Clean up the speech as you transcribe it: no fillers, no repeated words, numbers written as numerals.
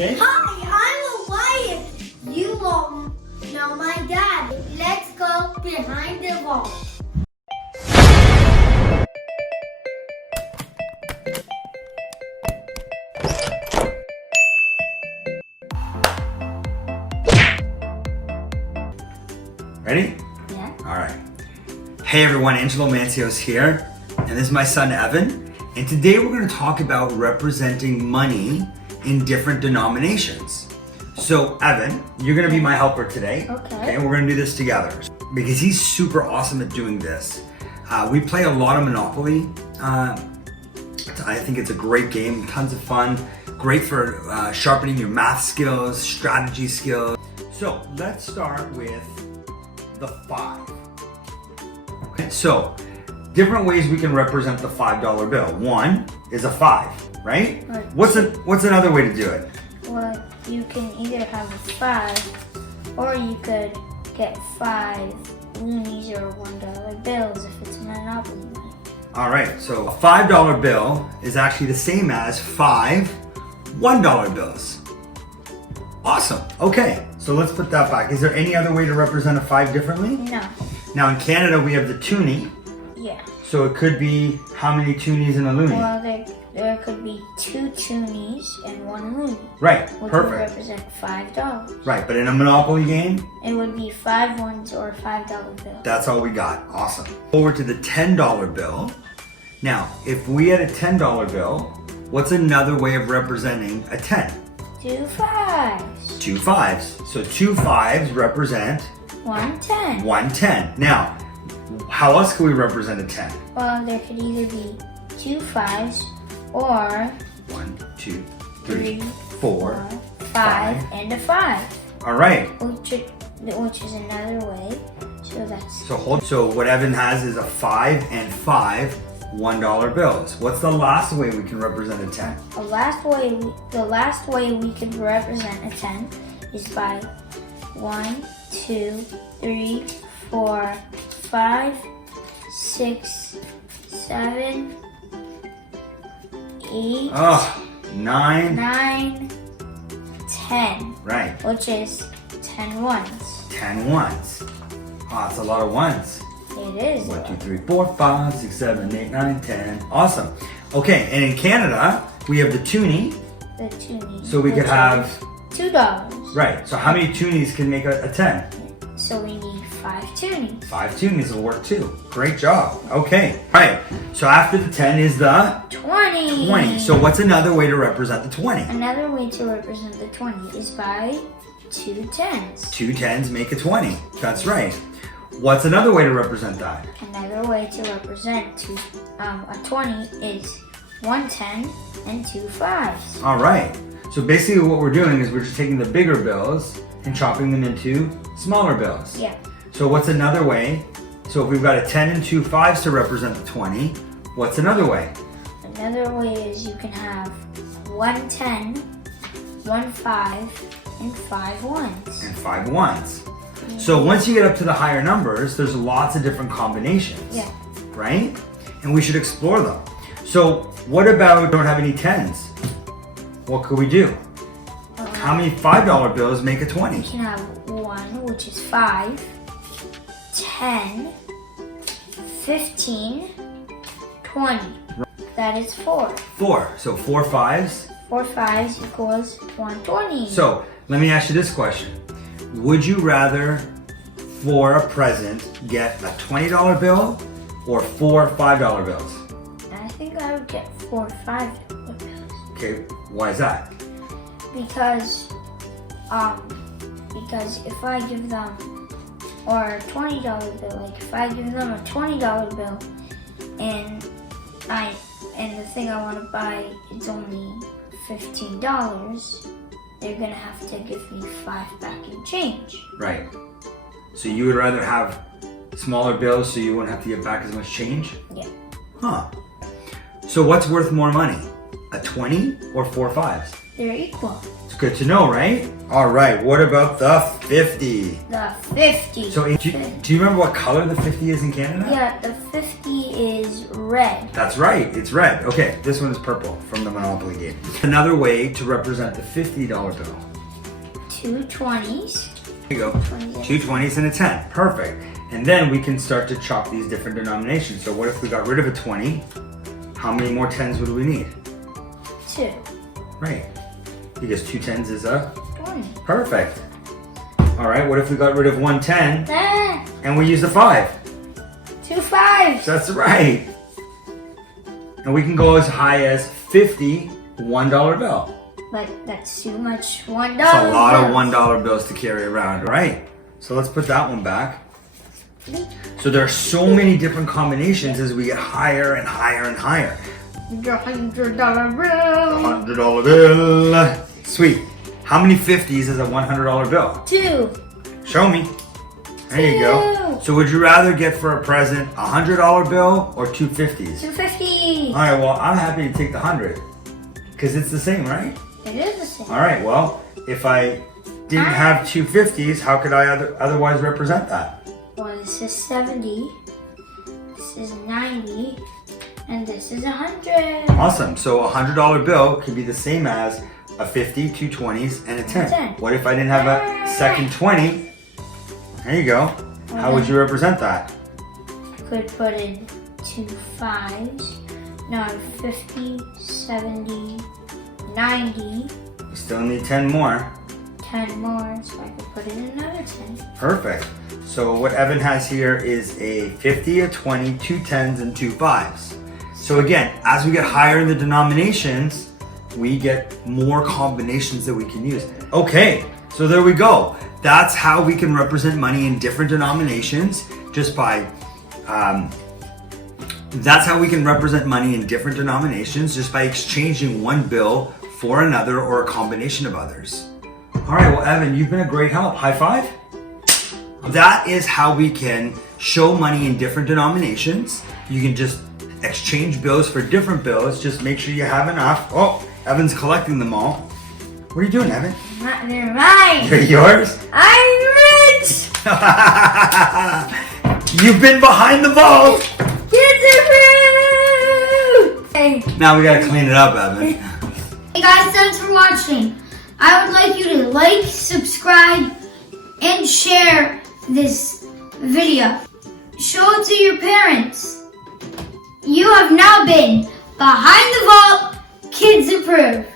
Okay? Hi, I'm Wyatt. You won't know my dad. Let's go behind the wall. Ready? Yeah. All right. Hey everyone, Angelo Mancio's here, and this is my son Evan. And today we're going to talk about representing money in different denominations. So Evan, you're going to be my helper today. Okay. We're going to do this together because he's super awesome at doing this. We play a lot of Monopoly. I think it's a great game, tons of fun, great for sharpening your math skills, strategy skills. So let's start with the 5. Okay, so different ways we can represent the $5 bill. One is a 5, right? What's another way to do it? Well, you can either have a 5, or you could get 5 loonies or $1 bills if it's Monopoly money. All right, so a $5 bill is actually the same as 5 $1 bills. Awesome. Okay, so let's put that back. Is there any other way to represent a 5 differently? No. Now in Canada we have the toonie. Yeah. So it could be how many toonies in a loonie? Well, there could be 2 toonies and 1 loony. Right, which perfect. would represent $5. Right, but in a Monopoly game, It would be 5 ones or $5 bills. that's all we got. Awesome. Over to the $10 bill. Now, if we had a $10 bill, what's another way of representing a 10? 2 5s. 2 5s. So 2 5s represent 1 10. 1 10. Now, how else can we represent a 10? Well, there could either be 2 5s or 1, 2, 3, 4, 4, 5, and a 5. All right. Which is another way. So that's So what Evan has is a 5 and 5 $1 bills. What's the last way we can represent a 10? the last way we could represent a 10 is by 1, 2, 3, 4, 5, 6, 7, 8, Oh, 9. 9, 10. Right. Which is 10 ones. 10 ones. Oh, that's a lot of ones. It is. 1, 2, 3, 4, 5, 6, 7, 8, 9, 10. Awesome. Okay, and in Canada, we have the toonie. The toonies. So we could have, $2. right, so how many toonies can make a 10? So we need 5 toonies. 5 toonies will work too. Great job. Okay, all right. So after the 10 is the 20. 20. So what's another way to represent the 20? Another way to represent the 20 is by 2 10s. 2 10s make a 20. That's right. What's another way to represent that? Another way to represent a 20 is 1 10 and 2 5s. All right. So basically what we're doing is we're just taking the bigger bills and chopping them into smaller bills. Yeah. So what's another way? So if we've got a 10 and 2 5s to represent the 20, what's another way? Another way is you can have 1 10, 1 5, and 5 ones. And 5 1s. So once you get up to the higher numbers, there's lots of different combinations. Yeah. Right? And we should explore them. So what about don't have any 10s? What could we do? How many $5 bills make a 20? You can have 1, which is 5, 10, 15, 20. That is 4. 4. So 4 5s. 4 5s equals 120. So let me ask you this question. Would you rather, for a present, get a $20 bill or 4 $5 bills? I think I would get 4 $5 bills. Okay, why is that? Because if I give them, or a $20 bill, like if I give them a $20 bill and the thing I want to buy is only $15, they're gonna have to give me 5 back in change. Right. So you would rather have smaller bills so you wouldn't have to get back as much change? Yeah. Huh. So what's worth more money? A 20 or 4 5s? they're equal. It's good to know, right? All right, what about the 50? The 50. So do you remember what color the 50 is in Canada? Yeah, the 50 is red. That's right, it's red. Okay, this one is purple from the Monopoly game. Another way to represent the $50 bill. 2 20s. There you go, 2 20s and a 10, perfect. And then we can start to chop these different denominations. So what if we got rid of a 20? How many more 10s would we need? 2. Right, because 2 10s is a 20. perfect. All right, what if we got rid of 1 10 Ah, and we use a 5? 2 5s. That's right. And we can go as high as 50 $1 bill. But that's too much $1. It's a lot of $1 bills to carry around, right? So let's put that one back. So there are so many different combinations as we get higher and higher and higher. The $100 bill. $100 bill. Sweet. How many 50s is a $100 bill? 2. Show me. There you go. So would you rather get for a present a $100 bill or 2 50s? 2 50s. All right, well, I'm happy to take the 100 because it's the same, right? It is the same. All right, well, if I didn't have 2 50s, how could I otherwise represent that? Well, this is 70, this is 90, and this is 100. Awesome. So a $100 bill could be the same as a 50, 2 20s, and a 10. What if I didn't have a second 20? There you go. How would you represent that? Could put in 2 5s. Now 50, 70, 90. You still need 10 more. 10 more, so I could put in another 10. Perfect. So what Evan has here is a 50, a 20, 2 10s, and 2 5s. So again, as we get higher in the denominations, we get more combinations that we can use. Okay, so there we go. That's how we can represent money in different denominations just by, exchanging one bill for another or a combination of others. All right, well, Evan, you've been a great help. High five. That is how we can show money in different denominations. You can just exchange bills for different bills. Just make sure you have enough. Oh, Evan's collecting them all. What are you doing, Evan? They're mine. They're yours? I'm rich. You've been behind the vault. Kids are rude. Hey. Now we gotta clean it up, Evan. Hey guys, thanks for watching. I would like you to like, subscribe, and share this video. Show it to your parents. You have now been Behind the Vault Kids Approve.